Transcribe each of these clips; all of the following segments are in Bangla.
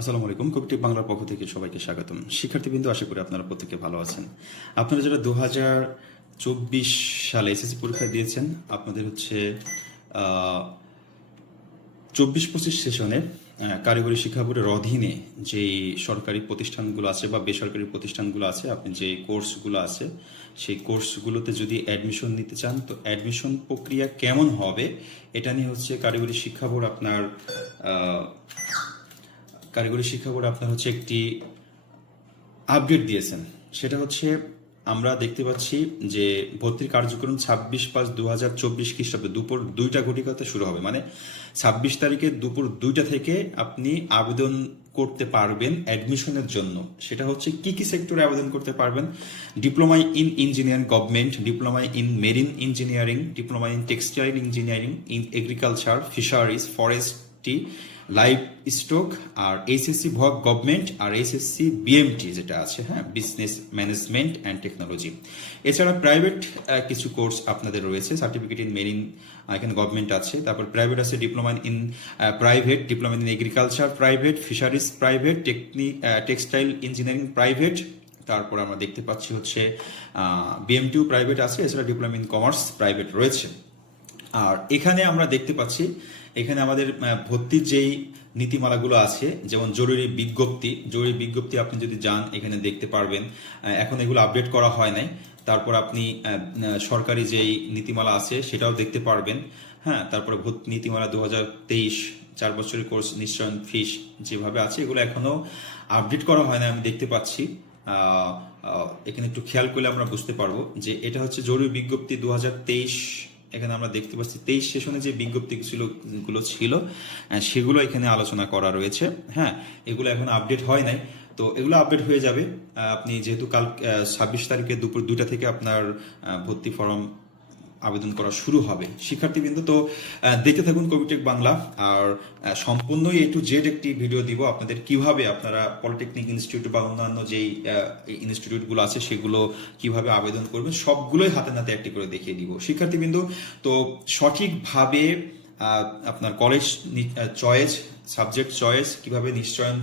আসসালামু আলাইকুম। কবিটি বাংলার পক্ষ থেকে সবাইকে স্বাগতম। শিক্ষার্থীবৃন্দ, আশা করি আপনারা প্রত্যেকে ভালো আছেন। আপনারা যারা দু হাজার চব্বিশ সালে এসএসসি পরীক্ষা দিয়েছেন, আপনাদের হচ্ছে চব্বিশ পঁচিশ সেশনে কারিগরি শিক্ষা বোর্ডের অধীনে যেই সরকারি প্রতিষ্ঠানগুলো আছে বা বেসরকারি প্রতিষ্ঠানগুলো আছে, আপনি যে কোর্সগুলো আছে, সেই কোর্সগুলোতে যদি অ্যাডমিশন নিতে চান, তো অ্যাডমিশন প্রক্রিয়া কেমন হবে? এটা নিয়ে হচ্ছে কারিগরি শিক্ষা বোর্ড আপনার কারিগরি শিক্ষা বোর্ড আপনার হচ্ছে একটি আপডেট দিয়েছেন। সেটা হচ্ছে আমরা দেখতে পাচ্ছি যে ভর্তির কার্যক্রম ছাব্বিশ পাঁচ দু হাজার চব্বিশ খ্রিস্টাব্দে দুপুর দুইটা ঘটিকাতে শুরু হবে। মানে ছাব্বিশ তারিখে দুপুর দুইটা থেকে আপনি আবেদন করতে পারবেন অ্যাডমিশনের জন্য। সেটা হচ্ছে কি কি সেক্টরে আবেদন করতে পারবেন? Diploma in engineering government diploma in marine engineering diploma in textile engineering in agriculture fisheries forestry live stock R HSC voc government আর এইচএসসি বিএমটি যেটা আছে হ্যাঁ বিজনেস ম্যানেজমেন্ট অ্যান্ড টেকনোলজি এছাড়া প্রাইভেট কিছু কোর্স আপনাদের রয়েছে সার্টিফিকেট ইন মেরিন এখানে গভর্নমেন্ট আছে, তারপর প্রাইভেট আছে diploma in private diploma in agriculture private fisheries private technique textile engineering private তারপর আমরা দেখতে পাচ্ছি হচ্ছে বিএমটিউ প্রাইভেট আছে, এছাড়া ডিপ্লোমা ইন কমার্স প্রাইভেট রয়েছে। আর এখানে আমরা দেখতে পাচ্ছি, এখানে আমাদের ভর্তির যেই নীতিমালাগুলো আছে, যেমন জরুরি বিজ্ঞপ্তি জরুরি বিজ্ঞপ্তি আপনি যদি যান, এখানে দেখতে পারবেন এখন এগুলো আপডেট করা হয় নাই। তারপর আপনি সরকারি যেই নীতিমালা আছে, সেটাও দেখতে পারবেন। হ্যাঁ তারপরে ভর্তি নীতিমালা দু হাজার তেইশ, চার বছরের কোর্স নিশ্চয়ন ফিস যেভাবে আছে, এগুলো এখনও আপডেট করা হয় না আমি দেখতে পাচ্ছি। এখানে একটু খেয়াল করলে আমরা বুঝতে পারব যে এটা হচ্ছে জরুরি বিজ্ঞপ্তি দু তেইশ এখানে আমরা দেখতে পাচ্ছি তেইশ সেশনে যে বিজ্ঞপ্তি ছিলগুলো ছিল সেগুলো এখানে আলোচনা করা রয়েছে। হ্যাঁ এগুলো এখন আপডেট হয় নাই। তো এগুলো আপডেট হয়ে যাবে। আপনি যেহেতু কাল ছাব্বিশ তারিখে দুপুর দুইটা থেকে আপনার ভর্তি ফর্ম আবেদন করা শুরু হবে। শিক্ষার্থীবৃন্দ, তো দেখতে থাকুন কবিটেক বাংলা। আর সম্পূর্ণই এ টু জেড একটি ভিডিও দিব আপনাদের কীভাবে আপনারা পলিটেকনিক ইনস্টিটিউট বা অন্যান্য যেই ইনস্টিটিউটগুলো আছে সেগুলো কীভাবে আবেদন করবেন, সবগুলোই হাতে নাতে একটি করে দেখিয়ে দিব। শিক্ষার্থীবৃন্দ, তো, সঠিকভাবে আপনার কলেজ চয়েস সাবজেক্ট চয়েস কীভাবে নিশ্চয়ন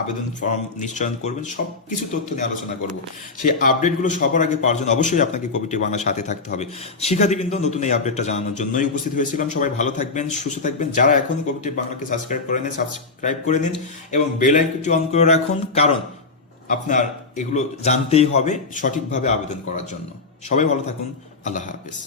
আবেদন ফর্ম নিশ্চয়ন করবেন সব কিছু তথ্য নিয়ে আলোচনা করব। সেই আপডেটগুলো সবার আগে পাওয়ার জন্য অবশ্যই আপনাকে কবিটি বাংলার সাথে থাকতে হবে। শিক্ষার্থীবৃন্দ, নতুন এই আপডেটটা জানানোর জন্যই উপস্থিত হয়েছিলাম। সবাই ভালো থাকবেন, সুস্থ থাকবেন। যারা এখনও কবিটি বাংলাকে সাবস্ক্রাইব করে নেন সাবস্ক্রাইব করে নিন এবং বেল আইকনটি অন করে রাখুন, কারণ আপনার এগুলো জানতেই হবে সঠিকভাবে আবেদন করার জন্য। সবাই ভালো থাকুন, আল্লাহ হাফেজ।